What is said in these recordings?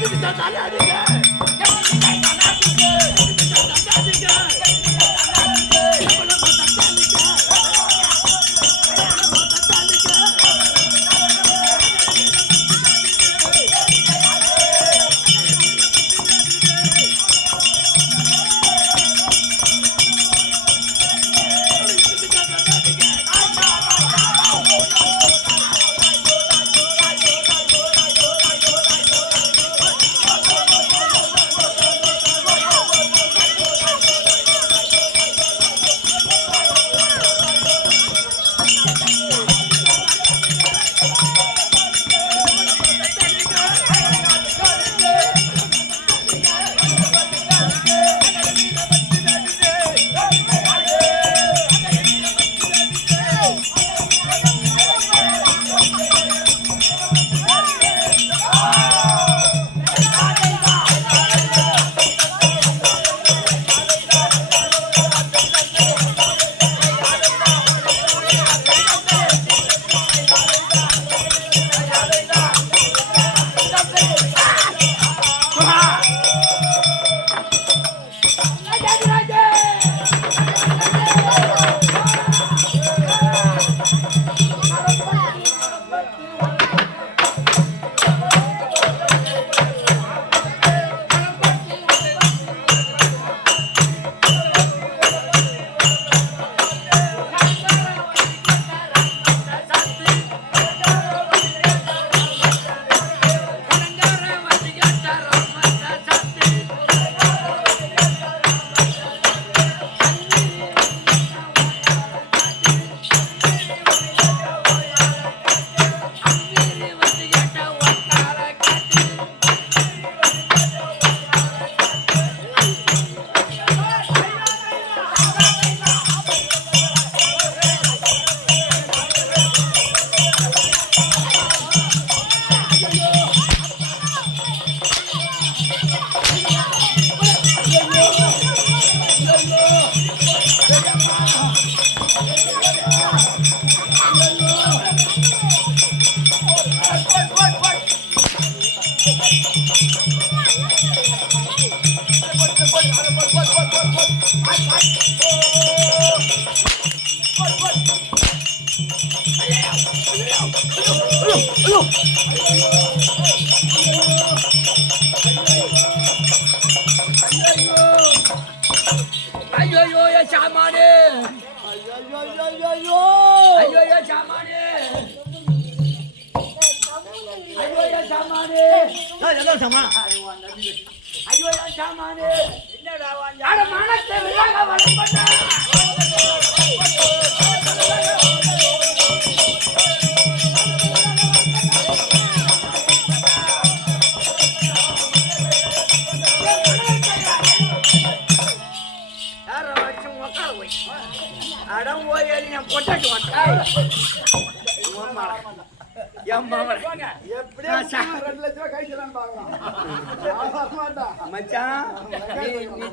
நீ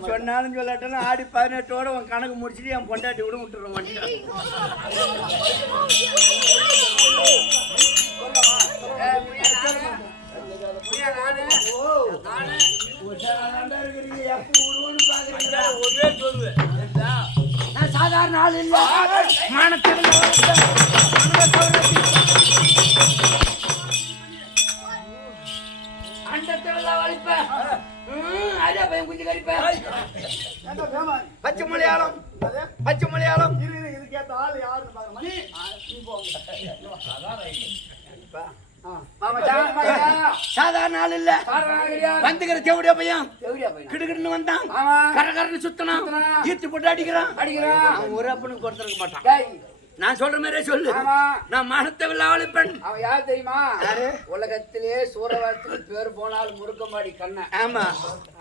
சொன்னாலும் சொல்லாட்டா ஆடி 18ஓட உன் கணக்கு முடிச்சுட்டு என் பொண்டாட்டி கூட விட்டுற மாட்டேன். சாதாரண ஆள் இல்ல பச்சை மலையாளம் சாதாரண ஆள் இல்ல வந்துக்கிற தேவடியா பையன் கிடுகிடுன்னு வந்தான் கரகரன்னு சுத்தனான் ஈர்த்து போட்டு அடிக்கிறான் ஒரு அப்பனுக்கு கொடுத்துருக்க மாட்டான். நான் சொல்ற மாதிரியே சொல்லு. நான் மனத்தை பெண். அவன் யார் தெரியுமா? உலகத்திலே சூரவாரத்துக்கு பேர் போனாலும் முருக்கம்பாடி கண்ணன். ஆமா,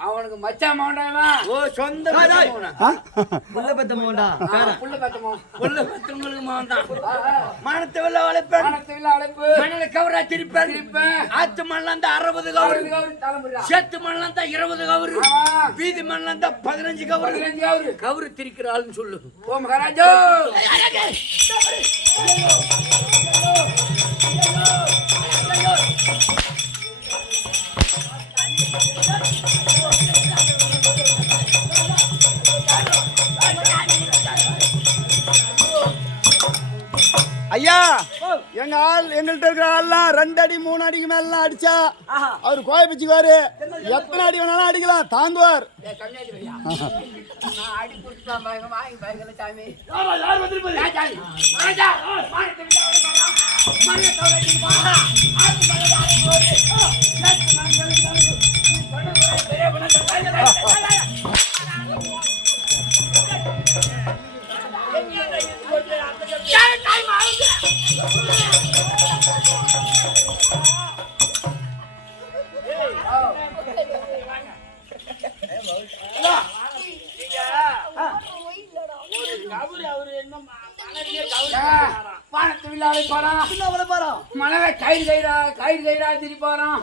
அவனுக்கு மச்சான் மௌண்டாமா? ஓ சொந்த புள்ள பெத்த மௌண்டா புள்ள பெத்தவங்களுக்கு மௌண்டா. மனத்தை பெண். மணல கவரா திருப்பேன். ஆத்து மண்ணலாம் தான் 60 கவரு, சேத்து மண்ணலாம் தான் 20 கவரு, வீதி மண்ணலாம் தான் 15 கவரு. கவரு திரிக்கிற ஆளுன்னு சொல்லு. ஓ மகாராஜா ஐயா எங்க ஆள் எங்கள்கிட்ட இருக்கிற ஆள்லாம் 2 அடி 3 அடிக்கு மேலாம் அடிச்சா அவர் கோய பிச்சுக்குவாரு. எத்தனை அடி வேணாலும் அடிக்கலாம், தாங்குவார். நான் அடி கொடுத்தா வாங்கி பயங்கர சாமி. யார் வந்திருப்பது? சாமி மகாராஜா மானத்தை விட்டு மண்ணை கவலை பாரா ஆத்து மலராடி போடு நேத்து நான் எழுந்தாரு பண்ண பெரிய பண்ண பானத்து விழாவை போறான் மனவை கயிறு கயிறா திரிப்பாராம்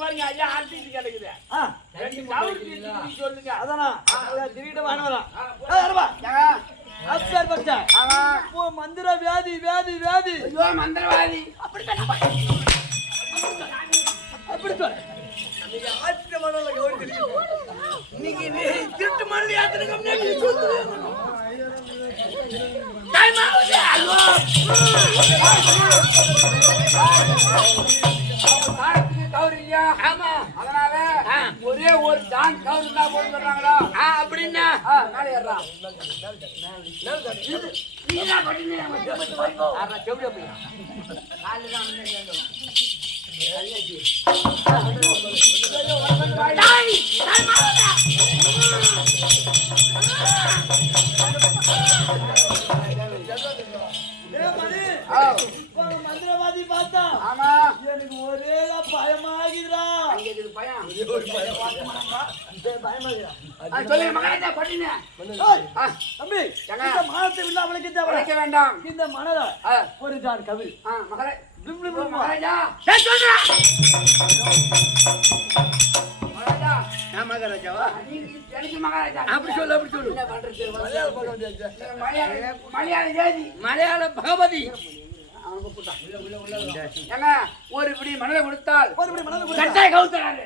பாருங்க ஐயா ஆர்டிசி கிடைக்குது சொல்லுங்க அதானா திடீர்னு வாங்கலாம் மந்திர வியாதி வியாதி வியாதி மந்திரவாதி அப்படி சொல்ல இன்னைக்கு திருட்டு மணி யாத்திரை கவுரு இல்லையா? ஆமா. அதனால ஒரே ஒரு தான் கவுரு தான் போட்டு சொல்றாங்களா? அப்படின்னா மேலே ஏறா. நீதான் கொட்டினே செவிட போய் காலில் தான் மந்திரவாதி பார்த்தா ஆமா எனக்கு ஒரே பயமாகிறா பயம் பயமாகிறா சொல்லு மகாராஜா கொட்டினே தம்பி இந்த மானத்தை விழா வளைக்க வேண்டாம் இந்த மணல ஒரு தான் கவி மகாராஜா மகாராஜாவா எனக்கு மகாராஜா அப்படி சொல்லு மலையாள பகவதி ஒரு இப்படி மணலை கொடுத்தால் கட்டாய கவுத்தராரு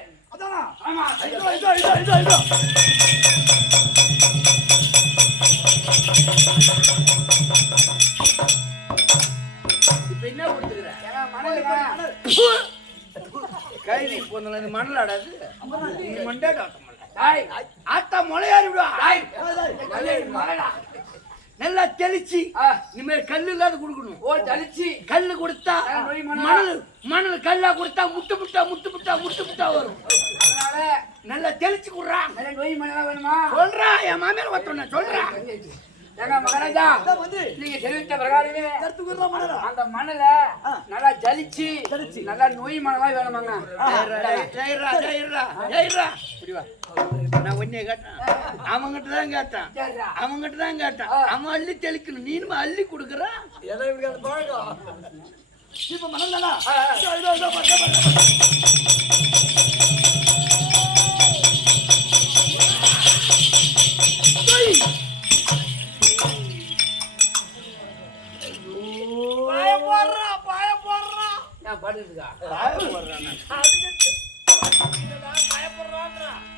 ஆமா இப்ப என்ன கொடுத்துக்கிற கைதி போன மணல் ஆடாது ஆட்டா முளையாரி விடுவா நல்லா தெளிச்சு இனிமேல் கல்லு இல்லாத கொடுக்கணும். ஓ தெளிச்சு கல்லு கொடுத்தா மணல் கல்லா கொடுத்தா முட்டு வரும். அதனால நல்லா தெளிச்சு குடுறான். நொய் மணலா வேணுமா சொல்றா? என் மாமியார் ஒருத்தன சொல்றா. ஏங்க மகாராஜா நீங்க தெரிவித்த பிரகாரமே அந்த மணல நல்லா ஜலிச்சு நல்லா நோய் மணலா வேணுமாங்க. நான் ஒன்னே கேட்டேன், அவங்கிட்ட தான் கேட்டான். அவன் அள்ளி தெளிக்கணும், நீனும் அள்ளி கொடுக்குற. இப்ப மணல் தானா?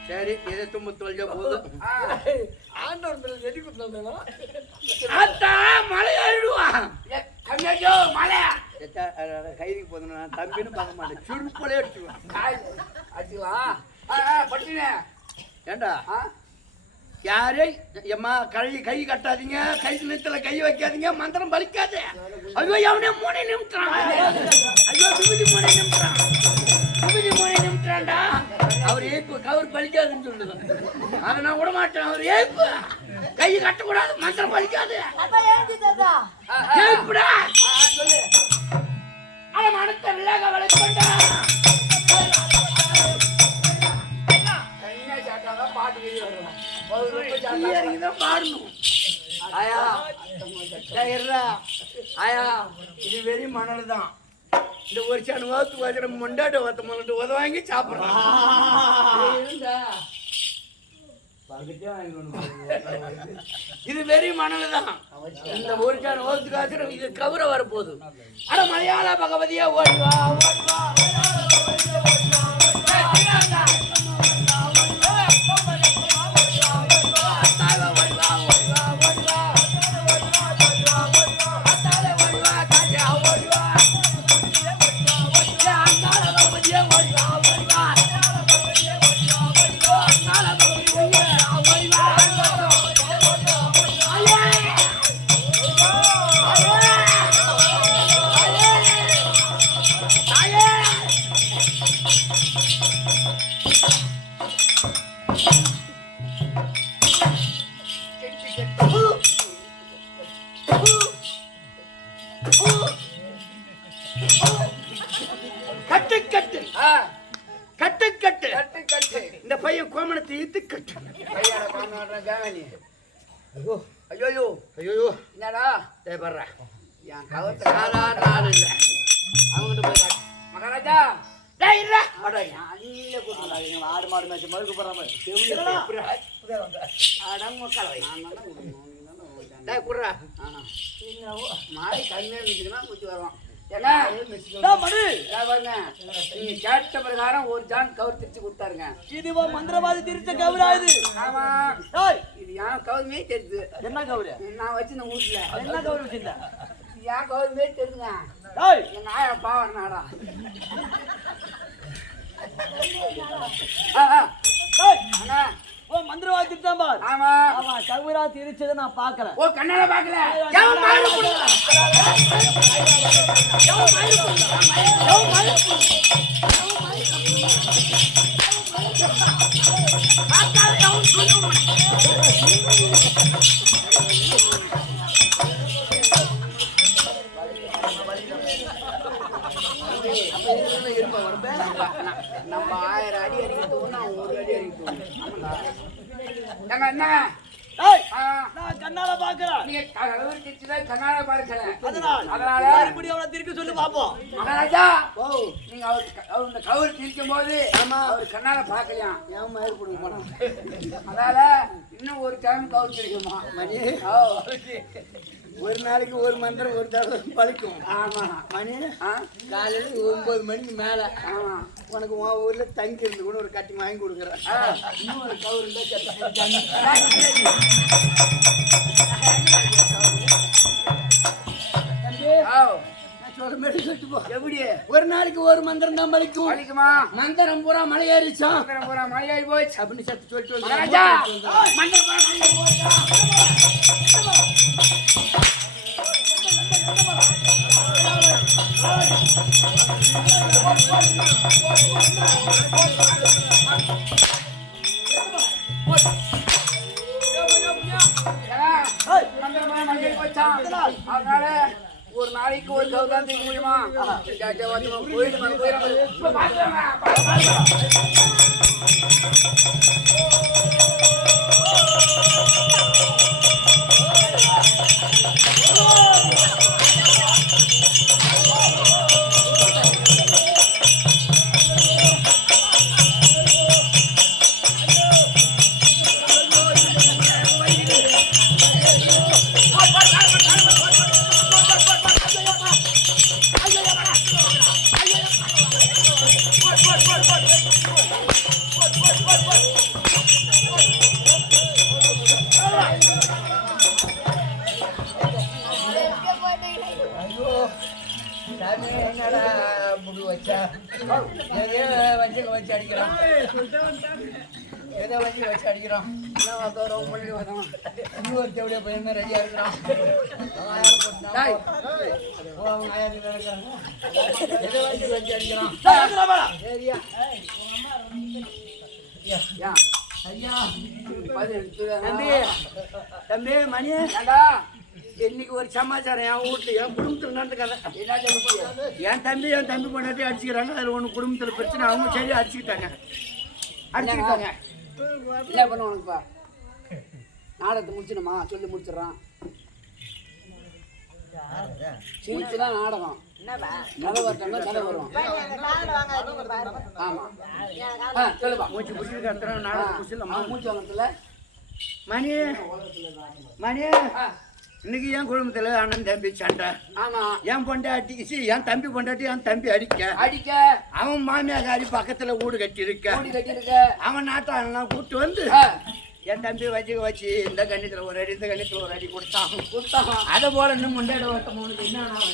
சரி எதை தும்ப தொலைஞ்சா போதும். கைதிக்கு போதும் தம்பின்னு பார்க்க மாட்டேன், சுருப்பலே அடிச்சுவேன். ஏண்டா யாரே எம்மா கை கட்டாதீங்க, கை நிறுத்தல கை வைக்காதீங்க, மந்திரம் பலிக்காது. ஐயோ அவனே மூணை நிமிட்டான், ஐயோ விபூதி மூணை நிமிட்டான்டா. அவர் ஏய்ப்பு கவர் பலிக்காதுன்னு சொல்லுது. அதை நான் விட மாட்டேன். அவர் ஏய்ப்பு கை கட்டக்கூடாது, மந்திரம் பலிக்காது. ஏய்ப்புடா சொல்லு. அவன் மனத்தை விலக வளைப்பண்டா. பாடணும். இது வெறி மணல் தான். இந்த ஒரு சாணம் வாத்து வாங்கிற முண்டாட்ட வாத்த மண்ணிட்டு உத வாங்கி சாப்பிடுறான். இது வெறி மணல் தான். இந்த ஒரு சாணம் வாத்து காய்ச்சற இது கவுர வரப்போகுது. ஆனா மலையாள பகவதியா ஓடிவா கட்டு கட்டு கட்டு கட்டு கட்டு கட்டு இந்த பையன் கோமணத்தை இழுத்து கட்டு கையால பான்னு தேவனி ஐயோ ஐயோ என்னடா டேய் பர்றா என் கவத்தை சாதாரண ஆள் இல்ல அவங்கிட்ட போய் காட்டு. மகாராஜா டேய் இல்ல அட நீல கூப்பிடுறாங்க ஆடு மாடு மேய்ச்சி மறுக்கு போறாம அடமக்களை டேய் குடுறா மாலை கண்ணே நிற்குதுன்னா குச்சி வருவான் மணி நீங்க கேட்ட பிரகாரம் ஒரு ஜான் கவர் திருச்சி கொடுத்தாருங்க இதுவா மந்திரவாதி திருத்த கவுரா இது ஆமா டேய் இது ஏன் கவர்மே தெரியுது என்ன கவுரு நான் வச்சிருந்த வீட்டுல என்ன கவுரு வச்சிருந்த ஏன் கவர்மே தெரியுதுங்க டேய் எங்க ஆயா பாவம் நாடா டேய் அண்ணா ஓ மந்திரவாதி திருத்தம் பார் ஆமா ஆமா கவுரா திருச்சதை நான் பார்க்கல ஓ கண்ணால பாக்கல எவன் மாறு குடுறா எவன் மாறு குடுறா எவன் மாறு பாக்காத எவன் சொல்லுவான் நம்ம 1000 அடி அடிக்கிட்டோம்னா அவன் 1 அடி அடிக்கிட்டோம் ஆமாடா என்ன டேய் நான் கண்ணால பார்க்கறேன் நீங்க கவர் திருச்சில கண்ணால பார்க்கல அதனால இப்படி அவளை திருப்பி சொல்லி பாப்போம் மகாராஜா நீங்க அவர் இந்த கவர் திரிக்கும் போது அவர் கண்ணால பார்க்கலையாம் ஏன் மயிர் கொடுக்க போனோம் அதனால இன்னும் ஒரு டைம் கவர் திரிக்குமா மணி ஒரு நாளைக்கு ஒரு மந்திரம் ஒரு தடவை பழிக்கும் ஆமா மணி காலையில 9 மணிக்கு மேல உனக்கு உன் ஊர்ல தங்கி இருந்து கூட ஒரு கட்டி வாங்கி கொடுக்குறேன் இன்னும் ஒரு கவுரு சொல்ல மாதிரி சொல்லிட்டு போ எப்படி ஒரு நாளைக்கு ஒரு மந்திரம் தான் பழிக்கும் வலிக்குமா மந்திரம் பூரா மலை ஏறிச்சான் மந்திரம் பூரா மழையாகி போச்சு அப்படின்னு சத்து சொல்லிட்டு மகாராஜா வந்து மந்திரம் பூரா மழையாகி போச்சா மந்திரம் பூரா மழையாகி போச்சா அதனால ஒரு நாளைக்கு ஒரு கவு தான் தூக்க முடியுமா வச்சு அடிக்கிறான் எதை வச்சு அடிக்கிறான் இன்னொரு தேவையா பையன் ரெடியா இருக்கிறான் அவங்க ஆயிரத்தி இருக்கிறாங்க எதை வச்சு அடிக்கிறான் சரியா ஐயா தம்பி தம்பி மணி இன்னைக்கு ஒரு சமாச்சாரம் என் வீட்டுல என் குடும்பத்துல நடந்த கதை என் தம்பி பொண்டாட்டி அடிச்சுக்கிறாங்க அதுல ஒண்ணு குடும்பத்துல பிரச்சனை அவங்க சரி அடிச்சுக்கிட்டாங்க என்ன பண்ண உனக்குப்பா நாடகத்தை முடிச்சிடுமா சொல்லி முடிச்சிடறான் முடிச்சுதான் நாடகம் கதை வரட்டோம்னா கதை வரும் ஆமா சொல்லுப்பா மூச்சு பிடிச்சி கத்துறோம் நாடகம் பிடிச்சிடலாமா மூச்சு வாங்கத்துல மணி மணி இன்னைக்கு என் குடும்பத்துல அண்ணன் தம்பி சண்டை ஆமா என் பொண்டாட்டி என் தம்பி பொண்டாட்டி என் தம்பி அடிக்க அவன் மாமியாரி பக்கத்துல வீடு கட்டி இருக்க அவன் நாட்டாளெல்லாம் கூப்பிட்டு வந்து என் தம்பி வச்சு இந்த கண்ணித்துல ஒரு அடி இந்த கண்ணித்துல ஒரு அடி கொடுத்தான் அதை போல இன்னும் முன்னாடி ஓட்டம் உனக்கு என்ன நான்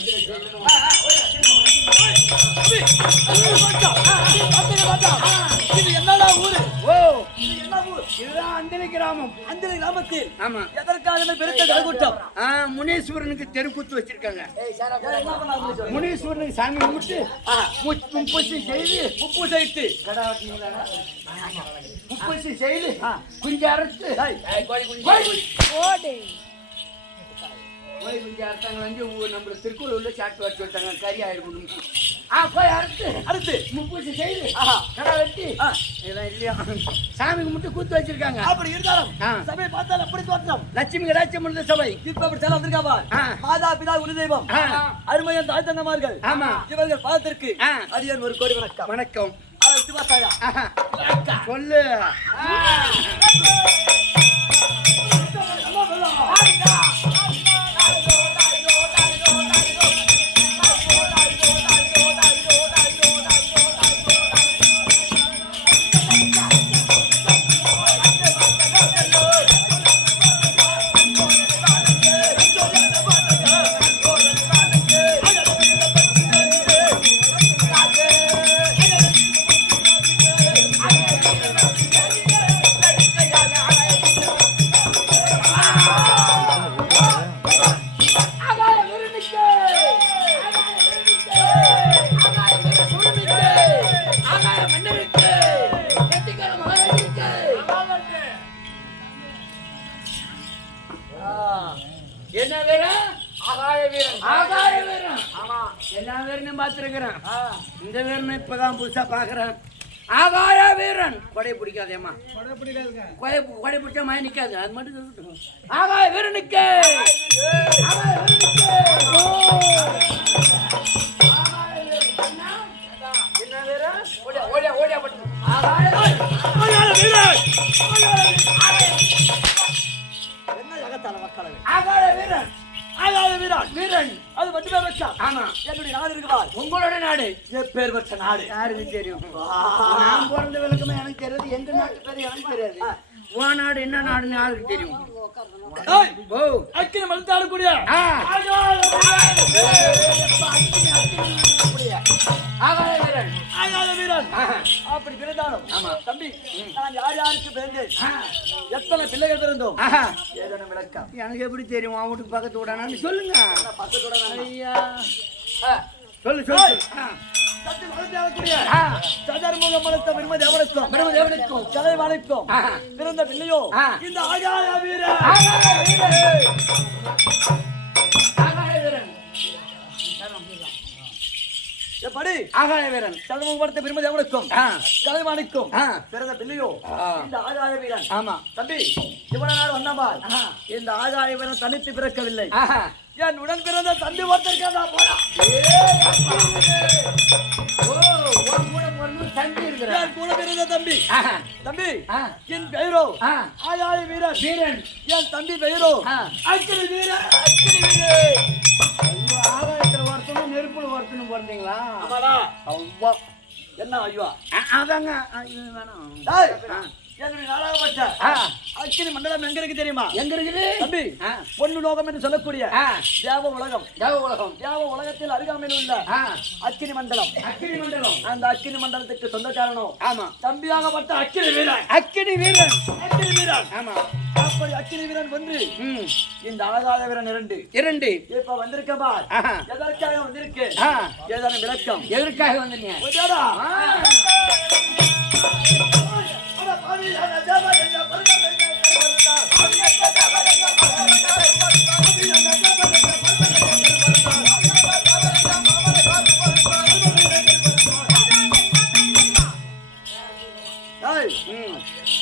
என்னடா ஊரு ஓ என்ன ஊர் இதுதான் அந்தலி கிராமம் அஞ்சலி கிராமத்தில் ஆமா எதற்காக பெருத்த கடைக்கூட்டம் முனீஸ்வரனுக்கு தெருக்கூத்து வச்சிருக்காங்க என்ன பண்ணாங்க முனீஸ்வரனுக்கு சாமி கும்பிட்டு முப்பூசி செய்து முப்பூசை இட்டு முப்பூசி செய்து குஞ்சு அரைச்சு கோழி குஞ்சு அறுத்தாங்க வந்து நம்ம திருக்குறள் சாட்டு வச்சு விட்டாங்க கறி ஆயிடும் போய் அறுத்து முப்பூசி செய்து கடை வெட்டி இதெல்லாம் இல்லையா சாமி கும்பிட்டு கூத்து வச்சிருக்காங்க. அப்படி இருந்தாலும் சபை பார்த்தால் அப்படி தோற்றம். லட்சுமி ராஜ்யம் உள்ள சபை இப்ப அப்படி செல்ல வந்திருக்காவா? மாதா பிதா குரு தெய்வம் அருமையன் தாய் தங்கமார்கள். ஆமா. இவர்கள் பாதத்திற்கு அடியான் ஒரு கோடி வணக்கம். வணக்கம். சிவாசாயா சொல்லு. என்ன வீரன்? ஆகாய வீரன். ஆகாய வீரன். ஆமா, எல்லா வீரனையும் பார்த்திருக்கிறேன். இந்த வீரனை இப்பதான் புதுசா பாக்குறேன். ஆகாய வீரன். கொடை பிடிக்காதேம்மா, கொடை பிடிச்சா மாதிரி நிக்காது, அது மட்டும் சொல்லட்டும். ஆகாய வீரனுக்கு என்ன வீரன்? ஓடியா ஓடியா பட்டு ஆகாய ஆகாய வீரன். ஆகாய வீரன். வீரன் அது மட்டுமே வச்சா. ஆமா. என்னுடைய நாடு இருக்குவா? உங்களோட நாடு. பேர் வச்ச நாடு யாருக்கு தெரியும்? நான் பிறந்த விளக்கமே எனக்கு தெரியாது, எங்க நாட்டு பேரு எனக்கு தெரியாது. உன் நாடு என்ன நாடுன்னு யாருக்கு தெரியும்? அக்கினி மலர்ந்து ஆடக்கூடிய ஆகாய வீரன். ஆகாய வீரன். அப்படி பிறந்தாலும் தம்பி, நான் யார் யாருக்கு பிறந்தேன், எத்தனை பிள்ளைகள் பிறந்தோம், ஏதேனும் விளக்கம்? எனக்கு எப்படி தெரியும்? உன் வீட்டுக்கு பக்கத்து விடானான்னு சொல்லுங்க. பக்கத்தோட ஐயா சொல்லு சொல்லு. சதர்முக மனத்த பிரம தேவனுக்கும் கலை வணக்கம் பிறந்த பிள்ளையோ இந்த ஆகாய வீரன். எப்படி? ஆகாய வீரன் சதர்முக மனத்த பிரம தேவனுக்கும் கலை வணக்கம் பிறந்த பிள்ளையோ இந்த ஆகாய வீரன். ஆமா தம்பி, இவ்வளவு நாள் வந்தபால் இந்த ஆகாய வீரன் தனித்து பிறக்கவில்லை. என் உடன் பிறந்த தம்பி ஒருத்தருக்கா போடா. கூட பிறந்த தம்பி தம்பி என் பெயரோ ஆகாய வீரன். வீரன் என் தம்பி பெயரோ அக்கினி வீரன். அக்கினி வீரன். ஆகாயத்துல ஒருத்தனும் நெருப்புல ஒருத்தனும் பிறந்தீங்களா? அவ்வா என்ன ஐயா? அதாங்க வேணாம். என்னுடைய நாளாகப்பட்ட அக்கினி மண்டலம் எங்க இருக்கு தெரியுமா? எங்க இருக்குது தம்பி? பொண்ணு லோகம் என்று சொல்லக்கூடிய தேவ உலகம். தேவ உலகம். தேவ உலகத்தில் அருகாமையில் உள்ள அக்கினி மண்டலம். அக்கினி மண்டலம். அந்த அக்கினி மண்டலத்துக்கு சொந்தக்காரனும் ஆமா தம்பியாகப்பட்ட அக்கினி வீரன். அக்கினி வீரன். அக்கினி வீரன். ஆமா. அப்படி அக்கினி வீரன் ஒன்று, இந்த ஆகாய வீரன் இரண்டு. இப்ப வந்திருக்கமா? எதற்காக வந்திருக்கு? ஏதான விளக்கம்? எதற்காக வந்தீங்க?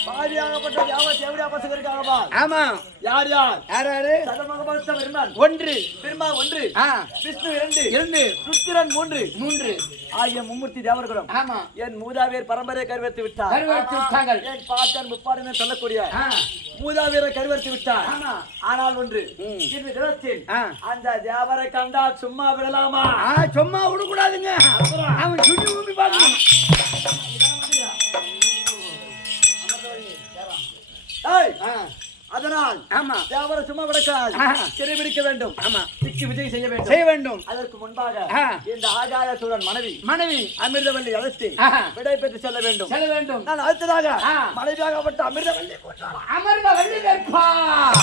பாதியாகப்பட்ட தேவடியா பசங்களுக்காகவா? ஆமா. யார் யார்? யார் யாரு? சதமகபலத்த பெருமான் ஒன்று, பெருமா ஒன்று, விஷ்ணு இரண்டு, ருத்திரன் மூன்று ஆகிய மும்மூர்த்தி தேவர்களும். ஆமா. என் மூதாவியர் பரம்பரை கருவறுத்து விட்டார். என் பாட்டன் முப்பாடன் சொல்லக்கூடிய மூதாவியரை கருவறுத்து விட்டார். ஆனால் ஒன்று, இந்த தினத்தில் அந்த தேவரை கண்டால் சும்மா விடலாமா? சும்மா விடக்கூடாதுங்க. அவன் சுற்றி ஊம்பி பார்க்கணும். அதனால் தேவரை சும்மா விடக்கூடாது, சிறைபிடிக்க வேண்டும். ஆமா, சிக்கி விஜய் செய்ய வேண்டும். அதற்கு முன்பாக இந்த ஆகாய சூரன் மனைவி அமிர்தவல்லி அழைத்து விடை பெற்று செல்ல வேண்டும். நான் அடுத்ததாக மனைவியாகப்பட்ட அமிர்தவல்லி வேட்பார்